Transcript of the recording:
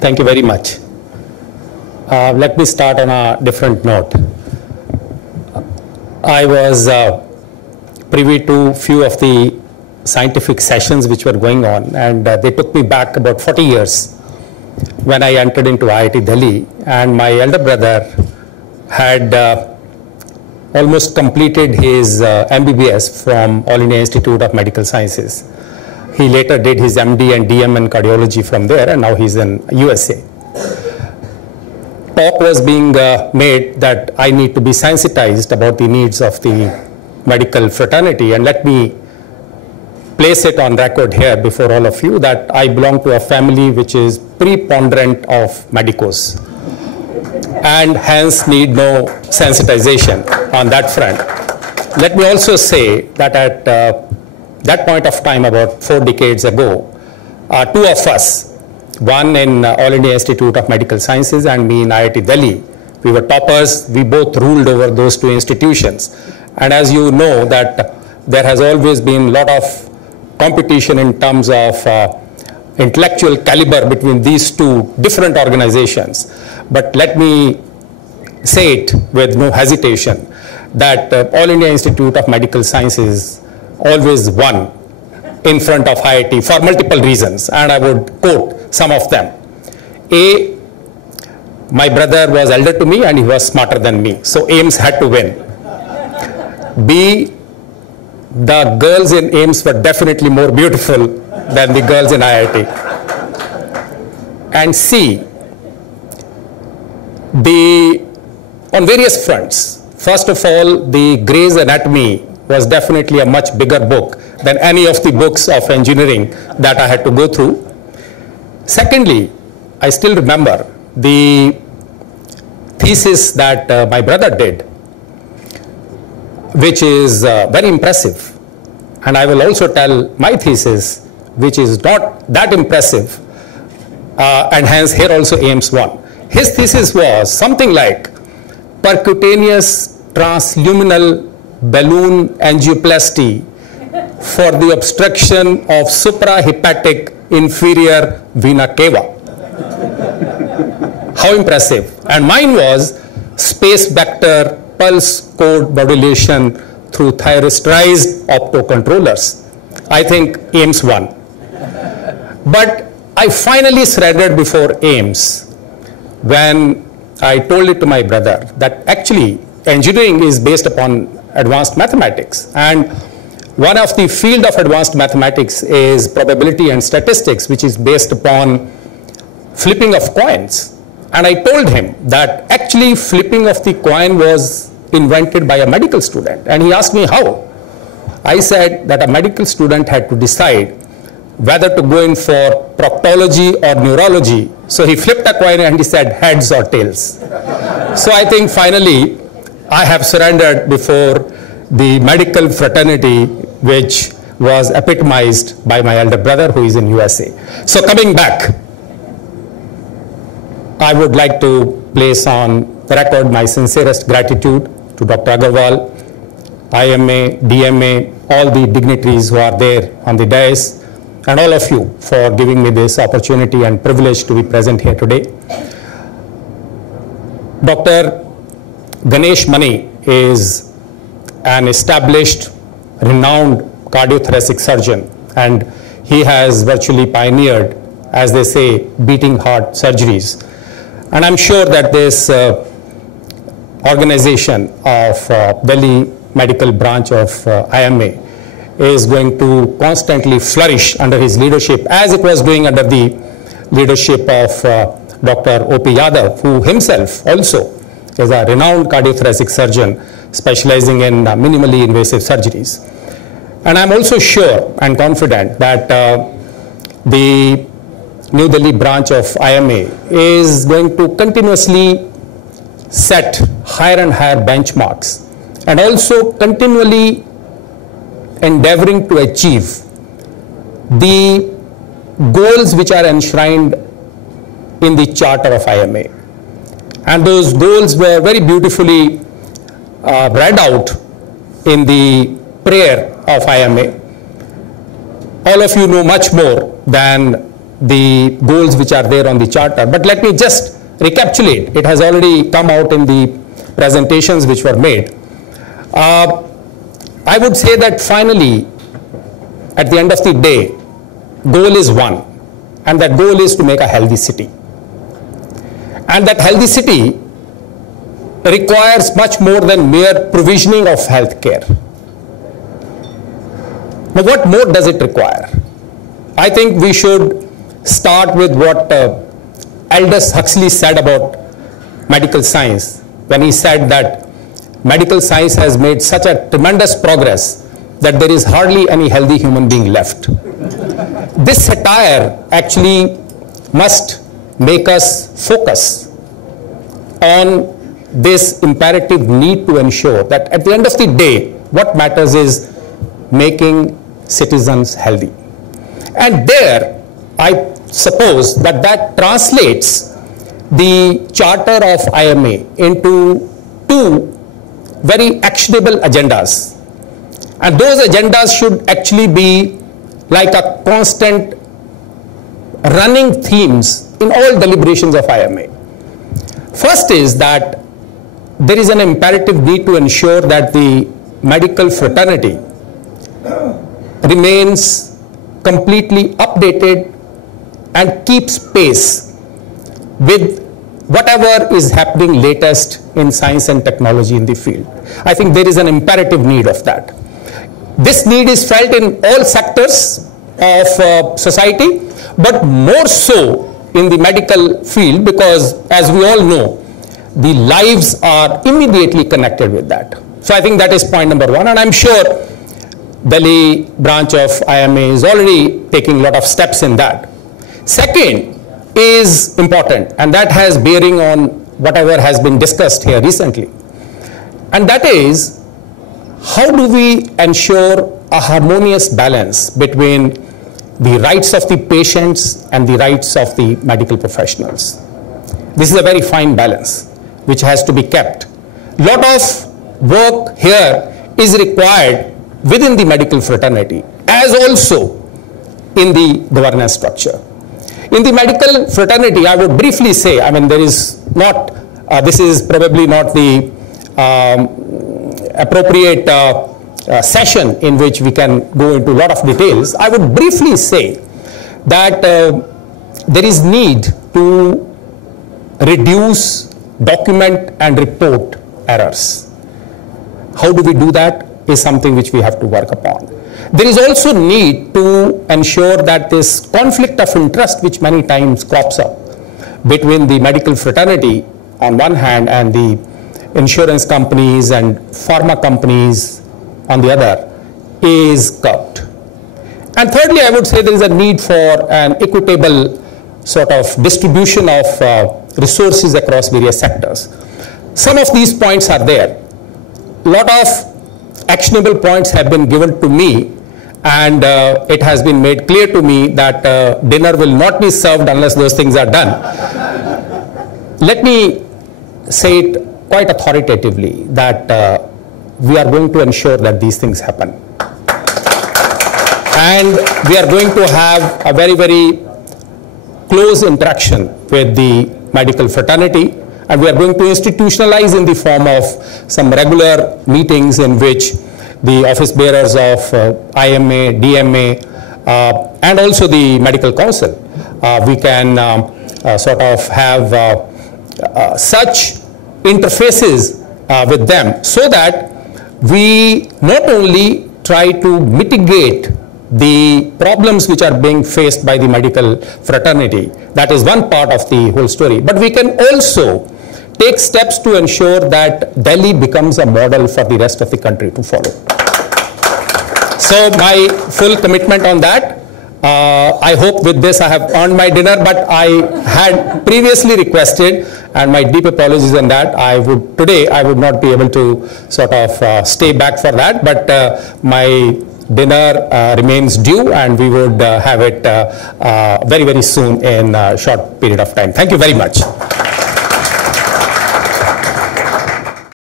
Thank you very much. Let me start on a different note. I was privy to few of the scientific sessions which were going on, and they took me back about 40 years when I entered into IIT Delhi, and my elder brother had almost completed his MBBS from All India Institute of Medical Sciences. He later did his MD and DM in cardiology from there, and now he's in USA. Talk was being made that I need to be sensitized about the needs of the medical fraternity, and let me place it on record here before all of you that I belong to a family which is preponderant of medicos and hence need no sensitization on that front. Let me also say that at that point of time, about 4 decades ago, two of us, one in All India Institute of Medical Sciences and me in IIT Delhi, we were toppers. We both ruled over those two institutions. And as you know that there has always been a lot of competition in terms of intellectual caliber between these two different organizations. But let me say it with no hesitation that All India Institute of Medical Sciences always won in front of IIT for multiple reasons, and I would quote some of them. A, my brother was elder to me and he was smarter than me, so AIIMS had to win. B, the girls in AIIMS were definitely more beautiful than the girls in IIT. And C, on various fronts, first of all, the Gray's Anatomy was definitely a much bigger book than any of the books of engineering that I had to go through. Secondly, I still remember the thesis that my brother did, which is very impressive. And I will also tell my thesis, which is not that impressive, and hence here also AIIMS won. His thesis was something like percutaneous transluminal balloon angioplasty for the obstruction of suprahepatic inferior vena cava. How impressive. And mine was space vector pulse code modulation through thyristorized optocontrollers. I think AIIMS won. But I finally surrendered before AIIMS when I told it to my brother that actually engineering is based upon advanced mathematics, and one of the field of advanced mathematics is probability and statistics, which is based upon flipping of coins. And I told him that actually flipping of the coin was invented by a medical student, and he asked me how. I said that a medical student had to decide whether to go in for proctology or neurology. So he flipped a coin and he said heads or tails. So I think finally I have surrendered before the medical fraternity, which was epitomized by my elder brother who is in USA. So coming back, I would like to place on the record my sincerest gratitude to Dr. Agarwal, IMA, DMA, all the dignitaries who are there on the dais, and all of you for giving me this opportunity and privilege to be present here today. Dr. Ganesh Mani is an established, renowned cardiothoracic surgeon, and he has virtually pioneered, as they say, beating heart surgeries. And I'm sure that this organization of Delhi Medical Branch of IMA is going to constantly flourish under his leadership, as it was doing under the leadership of Dr. O.P. Yadav, who himself also is a renowned cardiothoracic surgeon specializing in minimally invasive surgeries. And I'm also sure and confident that the New Delhi branch of IMA is going to continuously set higher and higher benchmarks, and also continually endeavoring to achieve the goals which are enshrined in the charter of IMA. And those goals were very beautifully read out in the prayer of IMA. All of you know much more than the goals which are there on the charter. But let me just recapitulate. It has already come out in the presentations which were made. I would say that finally, at the end of the day, goal is one, and that goal is to make a healthy city. And that healthy city requires much more than mere provisioning of health care. Now, what more does it require? I think we should start with what Aldous Huxley said about medical science, when he said that medical science has made such a tremendous progress that there is hardly any healthy human being left. This satire actually must make us focus on this imperative need to ensure that at the end of the day, what matters is making citizens healthy. And there, I suppose that that translates the charter of IMA into two very actionable agendas. And those agendas should actually be like a constant running themes in all deliberations of IMA. First is that there is an imperative need to ensure that the medical fraternity remains completely updated and keeps pace with whatever is happening latest in science and technology in the field. I think there is an imperative need of that. This need is felt in all sectors of society, but more so in the medical field, because as we all know, the lives are immediately connected with that. So I think that is point number one, and I'm sure Delhi branch of IMA is already taking a lot of steps in that. Second is important, and that has bearing on whatever has been discussed here recently, and that is how do we ensure a harmonious balance between the rights of the patients and the rights of the medical professionals. This is a very fine balance which has to be kept. A lot of work here is required within the medical fraternity as also in the governance structure. In the medical fraternity, I would briefly say, I mean, there is not, this is probably not the appropriate session in which we can go into a lot of details. I would briefly say that there is need to reduce, document and report errors. How do we do that is something which we have to work upon. There is also need to ensure that this conflict of interest which many times crops up between the medical fraternity on one hand and the insurance companies and pharma companies on the other is curbed. And thirdly, I would say there is a need for an equitable sort of distribution of resources across various sectors. Some of these points are there. A lot of actionable points have been given to me, and it has been made clear to me that dinner will not be served unless those things are done. Let me say it quite authoritatively that we are going to ensure that these things happen. And we are going to have a very, very close interaction with the medical fraternity, and we are going to institutionalize in the form of some regular meetings in which the office bearers of IMA, DMA, and also the medical council, we can sort of have such interfaces with them so that we not only try to mitigate the problems which are being faced by the medical fraternity, that is one part of the whole story, but we can also take steps to ensure that Delhi becomes a model for the rest of the country to follow. So my full commitment on that. I hope with this I have earned my dinner, but I had previously requested, and my deep apologies on that, today I would not be able to sort of stay back for that, but my dinner remains due, and we would have it very, very soon in a short period of time. Thank you very much.